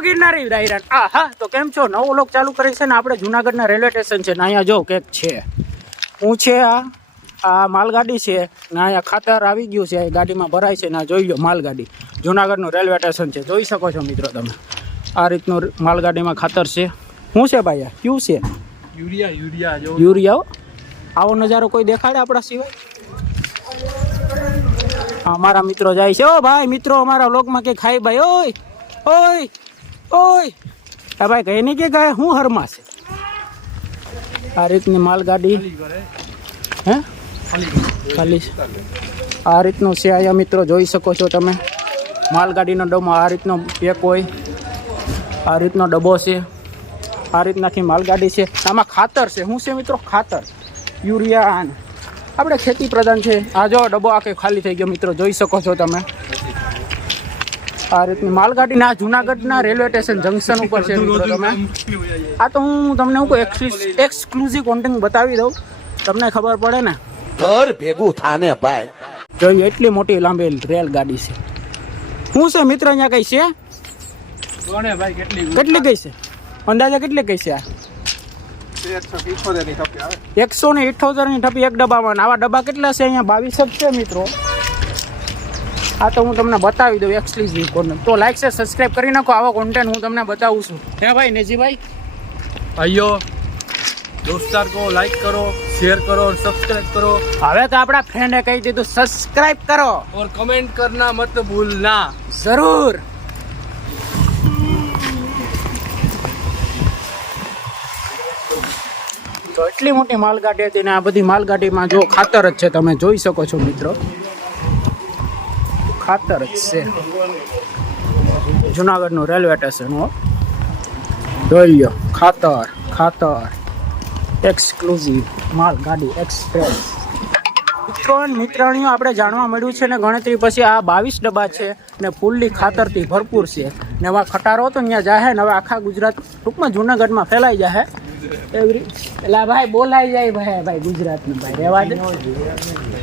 ગિરનારી રાયરાન હા તો કેમ છો? નવો વ્લોગ ચાલુ કરી છે ને આપણે જુનાગઢના રેલવે સ્ટેશન છે ને અહીંયા જો કેક છે હું છે આ માલગાડી છે ને અહીંયા ખાતર આવી ગયું છે ગાડીમાં ભરાય છે ને જોઈ લો માલગાડી જુનાગઢનું રેલવે સ્ટેશન છે જોઈ શકો છો મિત્રો તમે આ રીતનું માલગાડીમાં ખાતર છે શું છે ભાઈ આ ક્યુ છે યુરિયા આવો નજારો કોઈ દેખાડે આપણા સિવાય અમારા મિત્રો જાય છે ઓ ભાઈ મિત્રો અમારા વ્લોગમાં કે ખાઈ ભાઈ ઓય ઓય ઓય હા ભાઈ કઈ નહીં કે ગાય હું હરમાં છે આ રીતની માલગાડી હે ખાલી આ રીતનું છે અહીંયા મિત્રો જોઈ શકો છો તમે માલગાડીનો ડબ્બો આ રીતનો પેક હોય આ રીતનો ડબ્બો છે આ રીતનાથી માલગાડી છે આમાં ખાતર છે શું છે મિત્રો ખાતર યુરિયા આપણે ખેતી પ્રધાન છે આ જો ડબ્બો આખે ખાલી થઈ ગયો મિત્રો જોઈ શકો છો તમે આ રીતની માલગાડી ના જુનાગઢના રેલવે સ્ટેશન જંકશન ઉપર છે મિત્રો તમે આ તો હું તમને હું એક્સક્લુઝિવ કોન્ટેન્ટ બતાવી દઉં તમને ખબર પડે ને ઘર ભેગું થાને ભાઈ જોઈએ એટલી મોટી લાંબી રેલગાડી છે શું છે મિત્ર અહીંયા કઈ છે કેટલી કઈ છે અંદાજે કેટલી કઈ છે આ 178 ની ટપી એક ડબ્બામાં આવા ડબ્બા કેટલા છે અહીંયા 22 જ છે મિત્રો આ તો હું તમને બતાવી દઉં એક્સક્લુઝિવ કોન્ટેન્ટ તો લાઈક છે સબસ્ક્રાઇબ કરી નાખો આવો કોન્ટેન્ટ હું તમને બતાવું છું હે ભાઈ નેજીભાઈ ભાઈઓ दोस्तार को लाइक करो शेयर करो और सब्सक्राइब करो હવે તો આપણા ફ્રેન્ડે કહી દીધું સબસ્ક્રાઇબ કરો और कमेंट करना मत भूलना જરૂર તો એટલી મોટી માલગાડી હતી ને આ બધી માલગાડીમાં જો ખાતર જ છે તમે જોઈ શકો છો મિત્રો ખાતર જ છે જુનાગઢનું રેલવે સ્ટેશન હો જોઈ લો ખાતર એક્સક્લુઝિવ માલગાડી એક્સપ્રેસ મિત્રાણીઓ આપણે જાણવા મળ્યું છે ને ગણતરી પછી આ 22 ડબ્બા છે ને ફૂલ્લી ખાતરથી ભરપૂર છે ને હવે ખટારો તો અહીંયા જાહે ને હવે આખા ગુજરાત ટૂંકમાં જુનાગઢમાં ફેલાઈ જાહે એટલે ભાઈ બોલાઈ જાય ભાઈ ગુજરાતનું ભાઈ રહેવા દે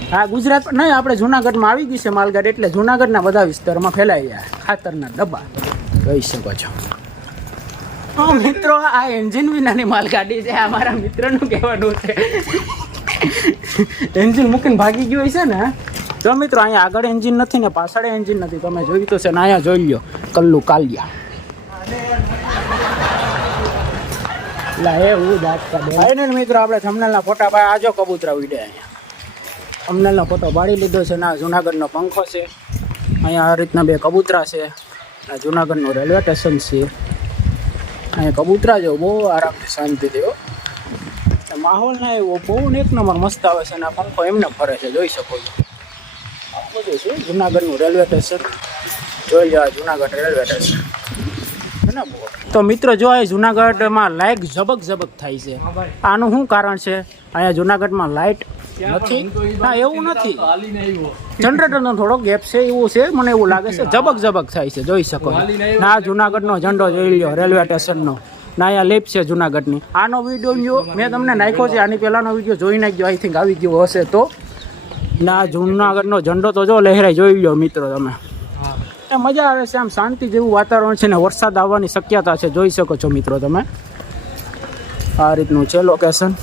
હા ગુજરાત નહીં આપણે જુનાગઢમાં આવી ગઈ છે માલગાડી એટલે જુનાગઢના બધા વિસ્તારમાં ફેલાઈ જાય ખાતરના ડબ્બા જોઈ શકો છો મિત્રો આ એન્જિન વિનાની માલગાડી છે અમારા મિત્રનું કહેવાનું છે એન્જિન મૂકીને ભાગી ગયું છે ને જો મિત્રો અહીંયા આગળ એન્જિન નથી ને પાછળ એન્જિન નથી તમે જોયું તો છે ને અહીંયા જોઈ લો કલ્લુ કાલિયા મિત્રો આપણે થંબનેલના ફોટા ભાઈ આજો કબૂતરા ઉડે અહીંયા થંબનેલનો ફોટો પાડી લીધો છે ને આ જુનાગઢનો પંખો છે અહીંયા આ રીતના 2 કબૂતરા છે આ જુનાગઢનું રેલવે સ્ટેશન છે અહીંયા કબૂતરા જો બહુ આરામથી શાંતિથી માહોલ ના એવો બહુ એક નંબર મસ્ત આવે છે અને આ પંખો એમને ફરે છે જોઈ શકો છો બધું છે જુનાગઢનું રેલવે સ્ટેશન જોઈ લો જુનાગઢ રેલવે સ્ટેશન તો મિત્રો જો આ જુનાગઢમાં લાઇટ ઝબક થાય છે આનું શું કારણ છે અહીંયા જુનાગઢમાં લાઇટ નથી હા એવું નથી જનરેટરનો થોડો ગેપ છે એવું છે મને એવું લાગે છે ઝબક થાય છે જોઈ શકો ના જુનાગઢનો ઝંડો જોઈ લો રેલવે સ્ટેશનનો ના અહીંયા લેપ છે જુનાગઢની આનો વિડીયો મેં તમને નાખ્યો છે આની પહેલાંનો વિડીયો જોઈ નાખજો આઈ થિંક આવી ગયો હશે તો ના જુનાગઢનો ઝંડો તો જો લહેરાઈ જોઈ લો મિત્રો તમે મજા આવે છે આમ શાંતિ જેવું વાતાવરણ છે ને વરસાદ આવવાની શક્યતા છે જોઈ શકો છો મિત્રો તમે આ રીતનું છે લોકેશન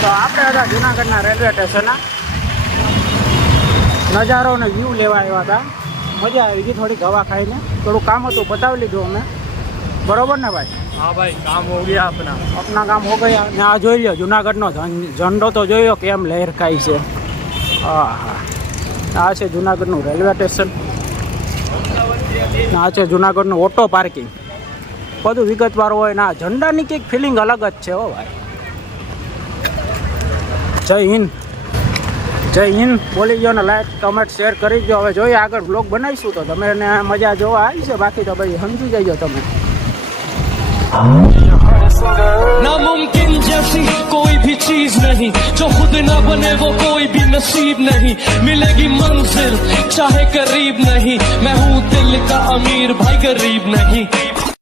તો આપણે હતા જુનાગઢના રેલવે સ્ટેશન નજારો અને વ્યૂ લેવા આવ્યા હતા મજા આવી ગઈ થોડીક હવા ખાઈને થોડું કામ હતું બતાવી લીધું અમે બરોબર ને ભાઈ हाँ भाई काम हो गया अपना काम हो ગયા ને આ જોઈ લો જુનાગઢનો ઝંડો તો જોયો કેમ લહેરખાય છે હા આ છે જુનાગઢનું રેલવે સ્ટેશન આ છે જુનાગઢનું ઓટો પાર્કિંગ બધું વિગતવાર હોય ને આ ઝંડાની કંઈક ફિલિંગ અલગ જ છે હો ભાઈ જય હિન્દ બોલી ગયો ને લાઈક કમેન્ટ શેર કરી દો હવે જોઈએ આગળ બ્લોગ બનાવીશું તો તમે મજા જોવા આવી છે બાકી તો ભાઈ સમજી જજો તમે नामुमकिन जैसी कोई भी चीज नहीं जो खुद न बने वो कोई भी नसीब नहीं मिलेगी मंजिल चाहे करीब नहीं मैं हूँ दिल का अमीर भाई गरीब नहीं